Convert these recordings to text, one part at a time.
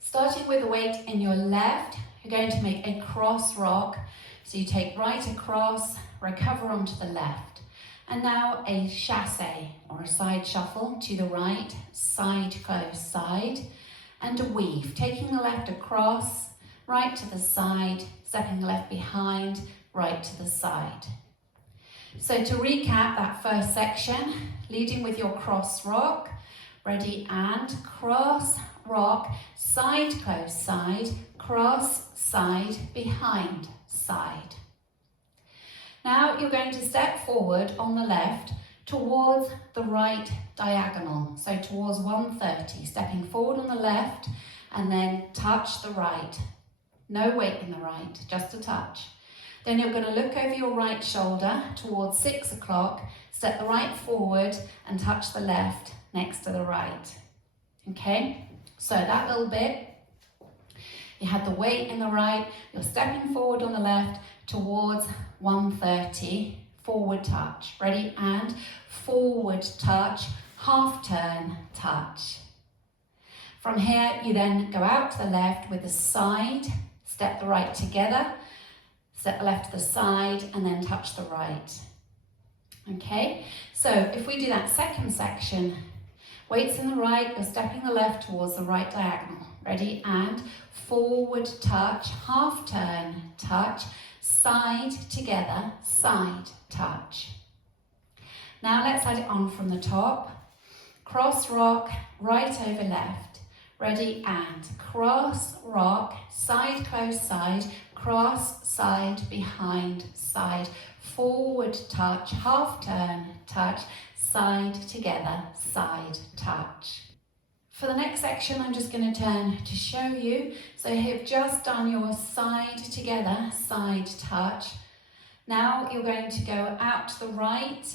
Starting with the weight in your left, you're going to make a cross rock. So you take right across, recover onto the left. And now a chassé or a side shuffle to the right, side close side, and a weave, taking the left across, right to the side, stepping the left behind, right to the side. So to recap that first section, leading with your cross rock, ready and cross, rock, side close side, cross, side, behind, side. Now you're going to step forward on the left towards the right diagonal, so towards 130, stepping forward on the left and then touch the right. No weight in the right, just a touch. Then you're going to look over your right shoulder towards 6 o'clock, step the right forward and touch the left next to the right. Okay, so that little bit, you had the weight in the right, you're stepping forward on the left towards 130, forward touch. Ready and forward touch, half turn, touch. From here, you then go out to the left with the side, step the right together, step the left to the side, and then touch the right. Okay, so if we do that second section, weights in the right, you're stepping the left towards the right diagonal. Ready and forward touch, half turn, touch, side together, side touch. Now let's add it on from the top. Cross rock, right over left. Ready and cross rock, side close side, cross side behind side, forward touch, half turn, touch, side together, side touch. For the next section, I'm just going to turn to show you. So you've just done your side together, side touch. Now you're going to go out to the right,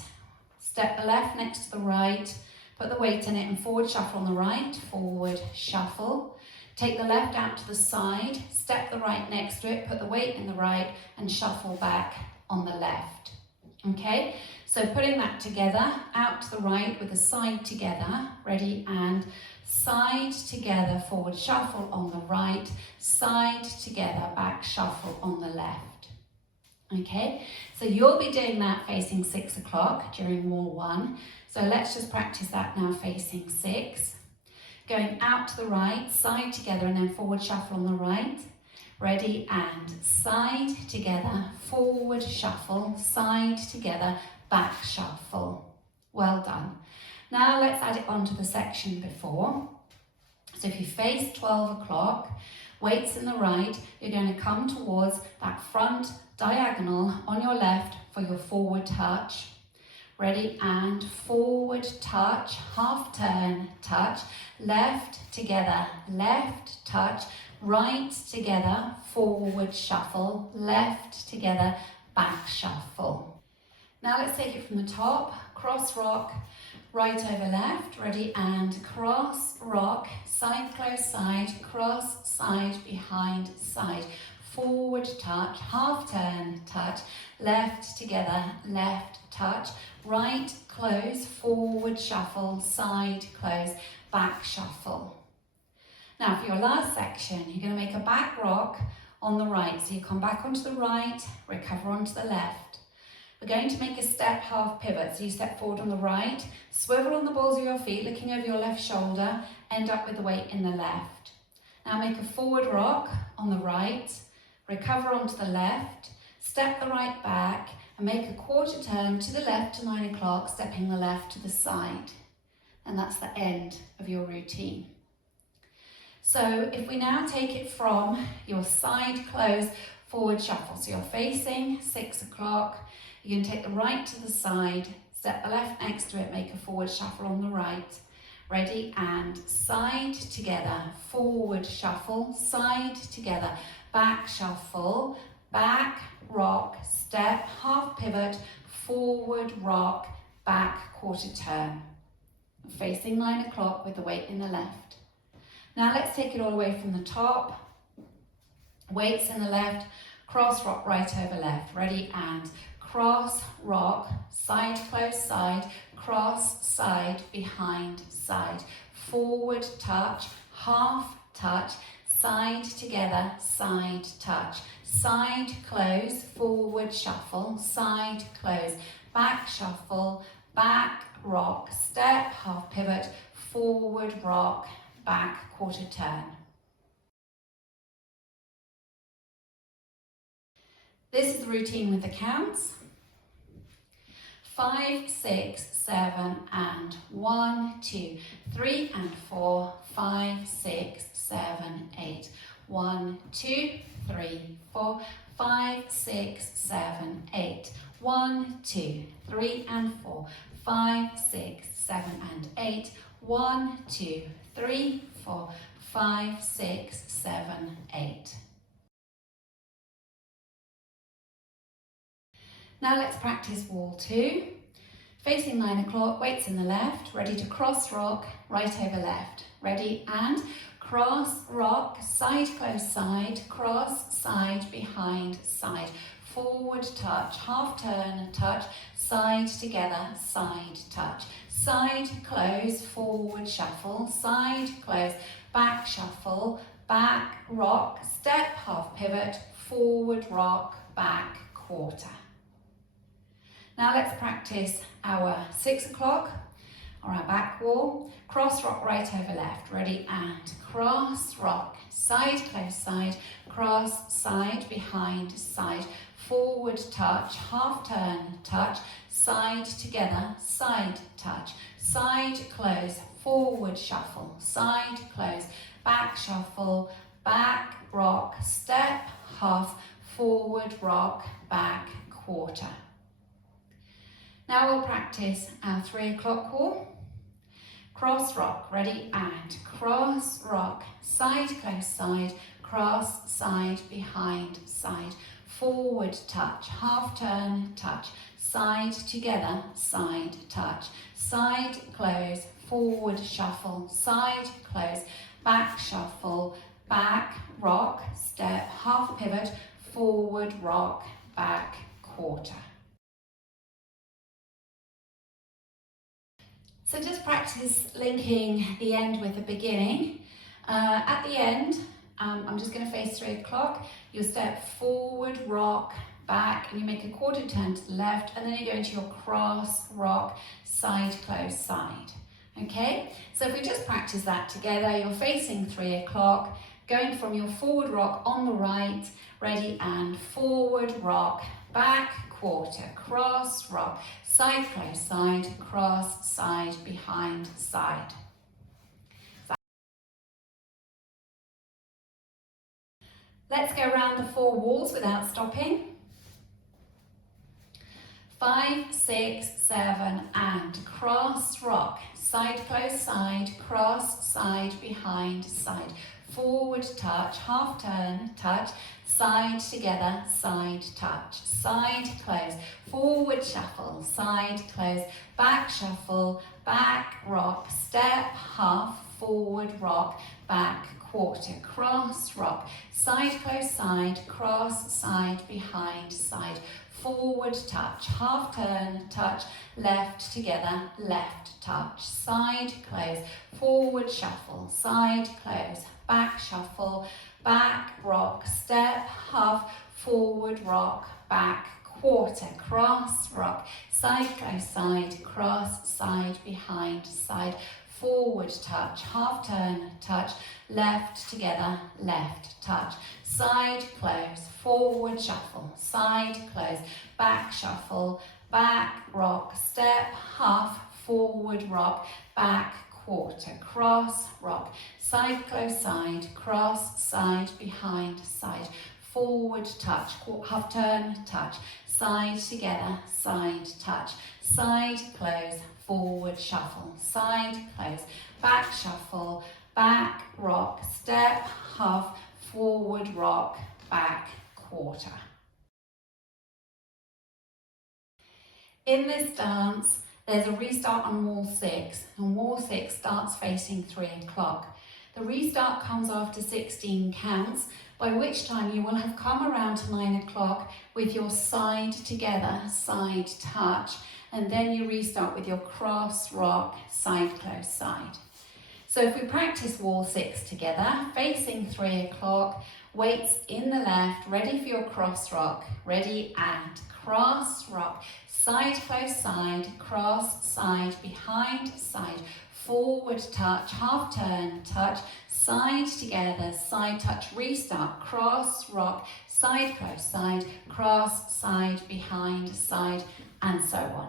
step the left next to the right, put the weight in it and forward shuffle on the right, forward shuffle. Take the left out to the side, step the right next to it, put the weight in the right and shuffle back on the left. Okay, so putting that together, out to the right with the side together, ready and side together, forward shuffle on the right, side together, back shuffle on the left. Okay, so you'll be doing that facing 6 o'clock during wall 1. So let's just practice that now facing 6. Going out to the right, side together and then forward shuffle on the right. Ready and side together, forward shuffle, side together, back shuffle. Well done. Now let's add it on to the section before. So if you face 12 o'clock, weights in the right, you're going to come towards that front diagonal on your left for your forward touch. Ready and forward touch, half turn, touch, left together, left touch, right together, forward shuffle, left together, back shuffle. Now let's take it from the top, cross rock, right over left, ready and cross rock, side close side, cross side behind side, forward touch, half turn touch, left together, left touch, right close, forward shuffle, side close, back shuffle. Now for your last section, you're going to make a back rock on the right. So you come back onto the right, recover onto the left. We're going to make a step half pivot. So you step forward on the right, swivel on the balls of your feet, looking over your left shoulder, end up with the weight in the left. Now make a forward rock on the right, recover onto the left, step the right back, and make a quarter turn to the left to 9 o'clock, stepping the left to the side. And that's the end of your routine. So if we now take it from your side close forward shuffle, so you're facing 6 o'clock, you can take the right to the side, step the left next to it, make a forward shuffle on the right. Ready and side together, forward shuffle, side together, back shuffle, back rock, step, half pivot, forward rock, back quarter turn. Facing 9 o'clock with the weight in the left. Now let's take it all the way from the top. Weights in the left, cross rock right over left. Ready and cross rock, side close side, cross side behind side. Forward touch, half touch, side together, side touch, side close, forward shuffle, side close, back shuffle, back rock, step, half pivot, forward rock, back quarter turn. This is the routine with the counts. 5, 6, 7 and 1, 2, 3 and 4, 5, 6, 7, 8. 1, 2, 3, 4, 5, 6, 7, 8. 1, 2, 3 and 4, 5, 6, 7 and 8. 1, 2, 3, 4, 5, 6, 7, 8. Now let's practice wall 2. Facing 9 o'clock, weights in the left, ready to cross rock, right over left. Ready and cross rock, side close side, cross side behind side. Forward touch, half turn touch, side together, side touch. Side close, forward shuffle, side close, back shuffle, back rock, step, half pivot, forward rock, back quarter. Now let's practice our 6 o'clock or our back wall. Cross rock right over left. Ready and cross rock. Side close side. Cross side behind side. Forward touch. Half turn touch. Side together. Side touch. Side close. Forward shuffle. Side close. Back shuffle. Back rock. Step half. Forward rock. Back quarter. Now we'll practice our 3 o'clock wall. Cross rock, ready and cross rock, side close side, cross side behind side, forward touch, half turn touch, side together, side touch, side close, forward shuffle, side close, back shuffle, back rock, step, half pivot, forward rock, back quarter. So just practice linking the end with the beginning. At the end, I'm just going to face 3 o'clock. You'll step forward, rock, back, and you make a quarter turn to the left, and then you go into your cross, rock, side, close, side. Okay? So if we just practice that together, you're facing 3 o'clock, going from your forward rock on the right, ready, and forward, rock, back, quarter, cross, rock, side, close, side, cross, side, behind, side. Let's go around the 4 walls without stopping. 5, 6, 7 and cross, rock, side, close, side, cross, side, behind, side. Forward touch, half turn, touch, side together, side touch, side close, forward shuffle, side close, back shuffle, back rock, step, half, forward rock, back quarter, cross rock, side close side, cross side, behind side, forward touch, half turn, touch, left together, left touch, side close, forward shuffle, side close, back shuffle, back rock, step, half, forward rock, back quarter, cross rock, side close side, cross side, behind side, forward touch, half turn, touch, left together, left touch, side close, forward shuffle, side close, back shuffle, back rock, step, half, forward rock, back quarter, cross rock, side close side, cross side, behind side, forward touch, half turn, touch, side together, side touch, side close, forward shuffle, side close, back shuffle, back rock, step, half, forward rock, back quarter. In this dance, there's a restart on wall 6, and wall 6 starts facing 3 o'clock. The restart comes after 16 counts, by which time you will have come around to 9 o'clock with your side together, side touch, and then you restart with your cross, rock, side, close, side. So if we practice wall 6 together, facing 3 o'clock, weights in the left, ready for your cross rock, ready and cross rock, side close side, cross, side, behind, side, forward touch, half turn, touch, side together, side touch, restart, cross, rock, side close side, cross, side, behind, side, and so on.